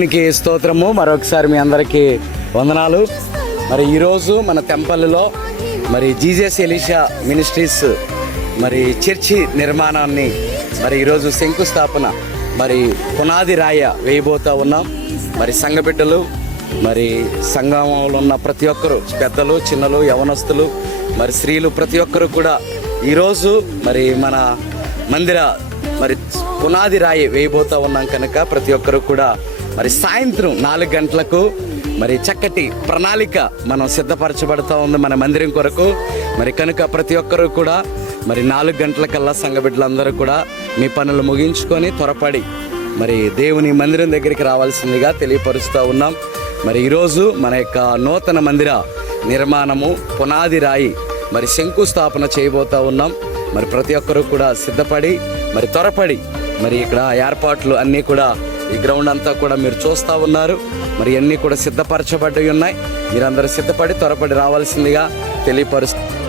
దేవునికి స్తోత్రము. మరొకసారి మీ అందరికీ వందనాలు. మరి ఈరోజు మన తెంపల్లిలో మరి జీజస్ ఎలీషా మినిస్ట్రీస్ మరి చర్చి నిర్మాణాన్ని మరి ఈరోజు శంకుస్థాపన మరి పునాది రాయ వేయబోతూ ఉన్నాం. మరి సంఘ బిడ్డలు మరి సంఘంలో ఉన్న ప్రతి ఒక్కరు, పెద్దలు చిన్నలు యవనస్తులు మరి స్త్రీలు ప్రతి ఒక్కరు కూడా ఈరోజు మరి మన మందిర మరి పునాది రాయి వేయబోతూ ఉన్నాం కనుక ప్రతి ఒక్కరు కూడా మరి సాయంత్రం 4 గంటలకు మరి చక్కటి ప్రణాళిక మనం సిద్ధపరచబడుతూ ఉంది మన మందిరం కొరకు. మరి కనుక ప్రతి ఒక్కరు కూడా మరి 4 గంటలకల్లా సంఘ బిడ్డలందరూ కూడా మీ పనులు ముగించుకొని త్వరపడి మరి దేవుని మందిరం దగ్గరికి రావాల్సిందిగా తెలియపరుస్తూ ఉన్నాం. మరి ఈరోజు మన యొక్క నూతన మందిర నిర్మాణము పునాది రాయి మరి శంకుస్థాపన చేయబోతూ ఉన్నాం. మరి ప్రతి ఒక్కరు కూడా సిద్ధపడి మరి త్వరపడి మరి ఇక్కడ ఏర్పాట్లు అన్నీ కూడా ఈ గ్రౌండ్ అంతా కూడా మీరు చూస్తూ ఉన్నారు. మరి అన్నీ కూడా సిద్ధపరచబడి ఉన్నాయి. మీరందరూ సిద్ధపడి త్వరపడి రావాల్సిందిగా తెలియపరుస్తారు.